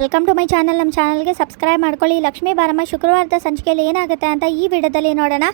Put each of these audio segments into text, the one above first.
Welcome to my channel. ನಮ್ಮ ಚಾನಲ್ಗೆ subscribe ಮಾಡ್ಕೊಳ್ಳಿ. ಲಕ್ಷ್ಮೀ ಬಾರಮ್ಮ ಶುಕ್ರವಾರದ ಸಂಚಿಕೆಯಲ್ಲಿ ಏನಾಗುತ್ತೆ ಅಂತ ಈ ವಿಡಿಯೋದಲ್ಲಿ ನೋಡೋಣ.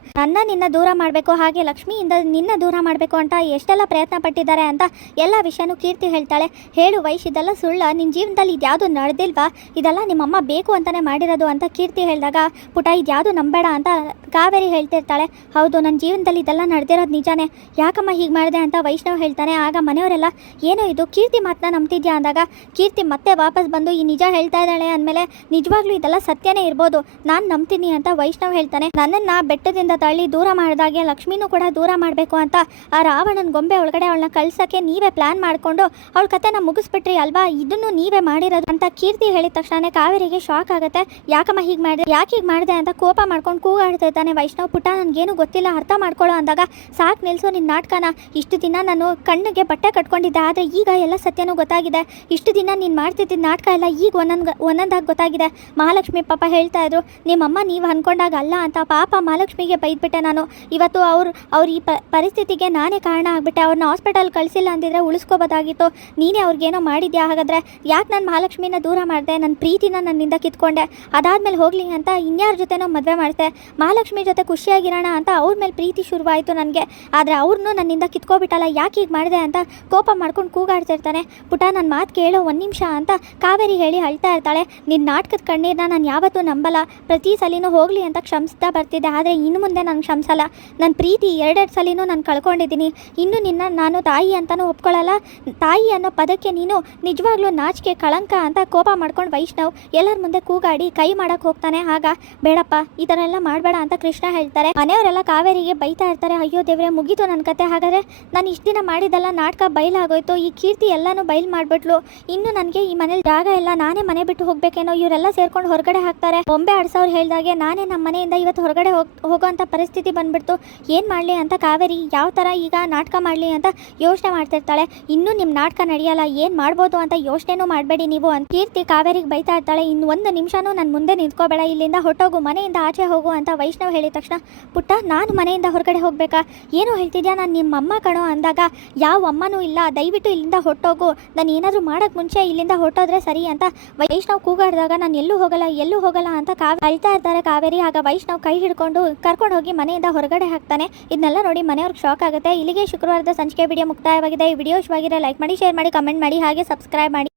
ನಿನ್ನ ದೂರ ಮಾಡಬೇಕು, ಹಾಗೆ ಲಕ್ಷ್ಮಿಯಿಂದ ನಿನ್ನ ದೂರ ಮಾಡಬೇಕು ಅಂತ ಎಷ್ಟೆಲ್ಲ ಪ್ರಯತ್ನ ಪಟ್ಟಿದ್ದಾರೆ ಅಂತ ಎಲ್ಲ ವಿಷಯನೂ ಕೀರ್ತಿ ಹೇಳ್ತಾಳೆ. ಹೇಳು ವೈಶ್, ಇದೆಲ್ಲ ಸುಳ್ಳ, ನಿನ್ನ ಜೀವನದಲ್ಲಿ ಇದ್ಯಾವುದು ನಡೆದಿಲ್ವಾ, ಇದೆಲ್ಲ ನಿಮ್ಮಮ್ಮ ಬೇಕು ಅಂತಾನೆ ಮಾಡಿರೋದು ಅಂತ ಕೀರ್ತಿ ಹೇಳಿದಾಗ, ಪುಟ ಇದ್ಯಾವುದು ನಂಬೇಡ ಅಂತ ಕಾವೇರಿ ಹೇಳ್ತಿರ್ತಾಳೆ. ಹೌದು, ನನ್ನ ಜೀವನದಲ್ಲಿ ಇದೆಲ್ಲ ನಡೆದಿರೋದು ನಿಜಾನೇ, ಯಾಕಮ್ಮ ಹೀಗೆ ಮಾಡಿದೆ ಅಂತ ವೈಷ್ಣವ್ ಹೇಳ್ತಾನೆ. ಆಗ ಮನೆಯವರೆಲ್ಲ ಏನೋ ಇದು ಕೀರ್ತಿ ಮಾತನ್ನ ನಂಬ್ತಿದ್ಯಾ ಅಂದಾಗ ಕೀರ್ತಿ ಮತ್ತೆ ವಾಪಸ್ ಬಂದು ಈ ನಿಜ ಹೇಳ್ತಾ ಇದ್ದಾಳೆ ಅಂದಮೇಲೆ ನಿಜವಾಗ್ಲೂ ಇದೆಲ್ಲ ಸತ್ಯನೇ ಇರ್ಬೋದು, ನಾನು ನಂಬ್ತೀನಿ ಅಂತ ವೈಷ್ಣವ್ ಹೇಳ್ತಾನೆ. ನನ್ನನ್ನು ಬೆಟ್ಟದಿಂದ ತಳ್ಳಿ ದೂರ ಮಾಡಿದಾಗೆ ಲಕ್ಷ್ಮಿನೂ ಕೂಡ ದೂರ ಮಾಡಬೇಕು ಅಂತ ಆ ರಾವಣನ ಗೊಂಬೆ ಒಳಗಡೆ ಅವಳನ್ನ ಕಳ್ಸೋಕ್ಕೆ ನೀವೇ ಪ್ಲಾನ್ ಮಾಡಿಕೊಂಡು ಅವಳ ಕತೆನ ಮುಗಿಸ್ಬಿಟ್ರಿ ಅಲ್ವಾ, ಇದನ್ನು ನೀವೇ ಮಾಡಿರೋದು ಅಂತ ಕೀರ್ತಿ ಹೇಳಿದ ತಕ್ಷಣ ಕಾವೇರಿಗೆ ಶಾಕ್ ಆಗುತ್ತೆ. ಯಾಕಮ್ಮ ಹೀಗೆ ಮಾಡಿದೆ, ಯಾಕೆ ಹೀಗೆ ಮಾಡಿದೆ ಅಂತ ಕೋಪ ಮಾಡ್ಕೊಂಡು ಕೂಗಾಡ್ತಿರ್ತಾನೆ ವೈಷ್ಣವ್. ಪುಟ, ನನಗೇನು ಗೊತ್ತಿಲ್ಲ, ಅರ್ಥ ಮಾಡ್ಕೊಳ್ಳೋ ಅಂದಾಗ ಸಾಕು ನಿಲ್ಲಿಸೋ ನಿನ್ನ ನಾಟಕನ. ಇಷ್ಟು ದಿನ ನಾನು ಕಣ್ಣಿಗೆ ಬಟ್ಟೆ ಕಟ್ಕೊಂಡಿದ್ದೆ, ಆದರೆ ಈಗ ಎಲ್ಲ ಸತ್ಯನೂ ಗೊತ್ತಾಗಿದೆ. ಇಷ್ಟು ದಿನ ನೀನು ಮಾಡ್ತಿದ್ದ ನಾಟಕ ಎಲ್ಲ ಈಗ ಒಂದೊಂದಾಗಿ ಗೊತ್ತಾಗಿದೆ. ಮಹಾಲಕ್ಷ್ಮಿ ಪಾಪ ಹೇಳ್ತಾ ಇದ್ರು, ನಿಮ್ಮಮ್ಮ ನೀವು ಅಂದ್ಕೊಂಡಾಗ ಅಲ್ಲ ಅಂತ. ಪಾಪ ಮಹಾಲಕ್ಷ್ಮಿಗೆ ಬೈದ್ಬಿಟ್ಟೆ ನಾನು. ಇವತ್ತು ಅವ್ರು ಈ ಪರಿಸ್ಥಿತಿಗೆ ನಾನೇ ಕಾರಣ ಆಗಿಬಿಟ್ಟೆ. ಅವ್ರನ್ನ ಹಾಸ್ಪಿಟಲ್ ಕಳಿಸಿಲ್ಲ ಅಂದಿದ್ರೆ ಉಳಿಸ್ಕೋಬೋದಾಗಿತ್ತು. ನೀನೇ ಅವ್ರಿಗೇನೋ ಮಾಡಿದ್ಯಾ, ಹಾಗಾದರೆ ಯಾಕೆ ನಾನು ಮಹಾಲಕ್ಷ್ಮಿನ ದೂರ ಮಾಡಿದೆ, ನನ್ನ ಪ್ರೀತಿನ ನನ್ನಿಂದ ಕಿತ್ಕೊಂಡೆ. ಅದಾದಮೇಲೆ ಹೋಗಲಿ ಅಂತ ಇನ್ಯಾರ ಜೊತೆನೋ ಮದುವೆ ಮಾಡಿದೆ, ಮಹಾಲಕ್ಷ್ಮಿ ಜೊತೆ ಖುಷಿಯಾಗಿರೋಣ ಅಂತ ಅವ್ರ ಮೇಲೆ ಪ್ರೀತಿ ಶುರುವಾಯಿತು ನನಗೆ. ಆದರೆ ಅವ್ರನ್ನೂ ನನ್ನಿಂದ ಕಿತ್ಕೊಬಿಟ್ಟಲ್ಲ, ಯಾಕೆ ಹೀಗೆ ಮಾಡಿದೆ ಅಂತ ಕೋಪ ಮಾಡ್ಕೊಂಡು ಕೂಗಾಡ್ತಿರ್ತಾನೆ. ಪುಟ, ನನ್ನ ಮಾತು ಕೇಳೋ ಒಂದು ನಿಮಿಷ ಅಂತ ಕಾವೇರಿ ಹೇಳಿ ಅಳ್ತಾ ಇರ್ತಾಳೆ. ನಿನ್ನ ನಾಟಕದ ಕಣ್ಣೀರನ್ನ ನಾನು ಯಾವತ್ತೂ ನಂಬಲ್ಲ. ಪ್ರತಿ ಸಲಿನೂ ಹೋಗಲಿ ಅಂತ ಕ್ಷಮಿಸ್ತಾ ಬರ್ತಿದ್ದೆ, ಆದರೆ ಇನ್ನು ಮುಂದೆ ನಾನು ಕ್ಷಮಿಸಲ್ಲ. ನನ್ನ ಪ್ರೀತಿ ಎರಡೆರಡು ಸಲಿನೂ ನಾನು ಕಳ್ಕೊಂಡಿದ್ದೀನಿ. ಇನ್ನು ನಿನ್ನ ನಾನು ತಾಯಿ ಅಂತಲೂ ಒಪ್ಕೊಳ್ಳಲ್ಲ. ತಾಯಿ ಅನ್ನೋ ಪದಕ್ಕೆ ನೀನು ನಿಜವಾಗ್ಲೂ ನಾಚಿಕೆ, ಕಳಂಕ ಅಂತ ಕೋಪ ಮಾಡ್ಕೊಂಡು ವೈಷ್ಣವ್ ಎಲ್ಲರ ಮುಂದೆ ಕೂಗಾಡಿ ಕೈ ಮಾಡೋಕ್ಕೆ ಹೋಗ್ತಾನೆ. ಆಗ ಬೇಡಪ್ಪ, ಈ ಥರ ಎಲ್ಲ ಮಾಡಬೇಡ ಅಂತ ಕೃಷ್ಣ ಹೇಳ್ತಾರೆ. ಮನೆಯವರೆಲ್ಲ ಕಾವೇರಿಗೆ ಬೈತಾ ಇರ್ತಾರೆ. ಅಯ್ಯೋ ದೇವ್ರೆ, ಮುಗೀತು ನನ್ನ ಕತೆ. ಹಾಗಾದರೆ ನಾನು ಇಷ್ಟು ದಿನ ಮಾಡಿದ್ದೆಲ್ಲ ನಾಟಕ ಬಯಲಾಗೋಯ್ತು. ಈ ಕೀರ್ತಿ ಎಲ್ಲನೂ ಬಯಲು ಮಾಡಿಬಿಟ್ಲು. ಇನ್ನು ನನಗೆ ಈ ಮನೇಲಿ ಜಾಗ ಎಲ್ಲ, ನಾನೇ ಮನೆ ಬಿಟ್ಟು ಹೋಗ್ಬೇಕೇನೋ. ಇವರೆಲ್ಲ ಸೇರ್ಕೊಂಡು ಹೊರಗಡೆ ಹಾಕ್ತಾರೆ. ಬೊಂಬೆ ಆಡ್ಸೋರು ಹೇಳ್ದಾಗೆ ನಾನೇ ನಮ್ಮ ಮನೆಯಿಂದ ಇವತ್ತು ಹೊರಗಡೆ ಹೋಗೋಂಥ ಪರಿಸ್ಥಿತಿ ಬಂದ್ಬಿಡ್ತು. ಏನು ಮಾಡಲಿ ಅಂತ ಕಾವೇರಿ ಯಾವ ಥರ ಈಗ ನಾಟಕ ಮಾಡಲಿ ಅಂತ ಯೋಚನೆ ಮಾಡ್ತಿರ್ತಾಳೆ. ಇನ್ನೂ ನಿಮ್ಮ ನಾಟಕ ನಡೆಯಲ್ಲ, ಏನು ಮಾಡ್ಬೋದು ಅಂತ ಯೋಚನೆನೂ ಮಾಡಬೇಡಿ ನೀವು ಅಂತ ಕೀರ್ತಿ ಕಾವೇರಿಗೆ ಬೈತಾ ಇರ್ತಾಳೆ. ಇನ್ನು ಒಂದು ನಿಮಿಷನೂ ನನ್ನ ಮುಂದೆ ನಿಂತ್ಕೋಬೇಡ, ಇಲ್ಲಿಂದ ಹೊಟ್ಟೋಗು, ಮನೆಯಿಂದ ಆಚೆ ಹೋಗು ಅಂತ ವೈಷ್ಣವ್ ಹೇಳಿದ ತಕ್ಷಣ, ಪುಟ್ಟ, ನಾನು ಮನೆಯಿಂದ ಹೊರಗಡೆ ಹೋಗ್ಬೇಕಾ, ಏನೋ ಹೇಳ್ತಿದ್ಯಾ, ನಾನು ನಿಮ್ಮ ಅಮ್ಮ ಕಣೋ ಅಂದಾಗ, ಯಾವ ಅಮ್ಮನೂ ಇಲ್ಲ, ದಯವಿಟ್ಟು ಇಲ್ಲಿಂದ ಹೊಟ್ಟೋಗು, ನಾನು ಏನಾದರೂ ಮಾಡೋಕ್ಕೆ ಮುಂಚೆ ಇಲ್ಲಿಂದ ಹೊಟ್ಟೋದ್ರೆ ಸರಿ ಅಂತ ವೈಷ್ಣವ್ ಕೂಗಾಡಿದಾಗ, ನಾನು ಎಲ್ಲೂ ಹೋಗಲ್ಲ ಅಂತ ಅಳ್ತಾ ಇರ್ತಾರೆ ಕಾವೇರಿ. ಆಗ ವೈಷ್ಣವ್ ಕೈ ಹಿಡ್ಕೊಂಡು ಕರ್ಕೊಂಡು ಹೋಗಿ ಮನೆಯಿಂದ ಹೊರಗಡೆ ಹಾಕ್ತಾನೆ. ಇದನ್ನೆಲ್ಲ ನೋಡಿ ಮನೆಯವ್ರಿಗೆ ಶಾಕ್ ಆಗುತ್ತೆ. ಇಲ್ಲಿಗೆ ಶುಕ್ರವಾರದ ಸಂಚಿಕೆ ವಿಡಿಯೋ ಮುಕ್ತಾಯವಾಗಿದೆ. ಈ ವಿಡಿಯೋ ಇಷ್ಟವಾಗಿದ್ರೆ ಲೈಕ್ ಮಾಡಿ, ಶೇರ್ ಮಾಡಿ, ಕಮೆಂಟ್ ಮಾಡಿ, ಹಾಗೆ ಸಬ್ಸ್ಕ್ರೈಬ್ ಮಾಡಿ.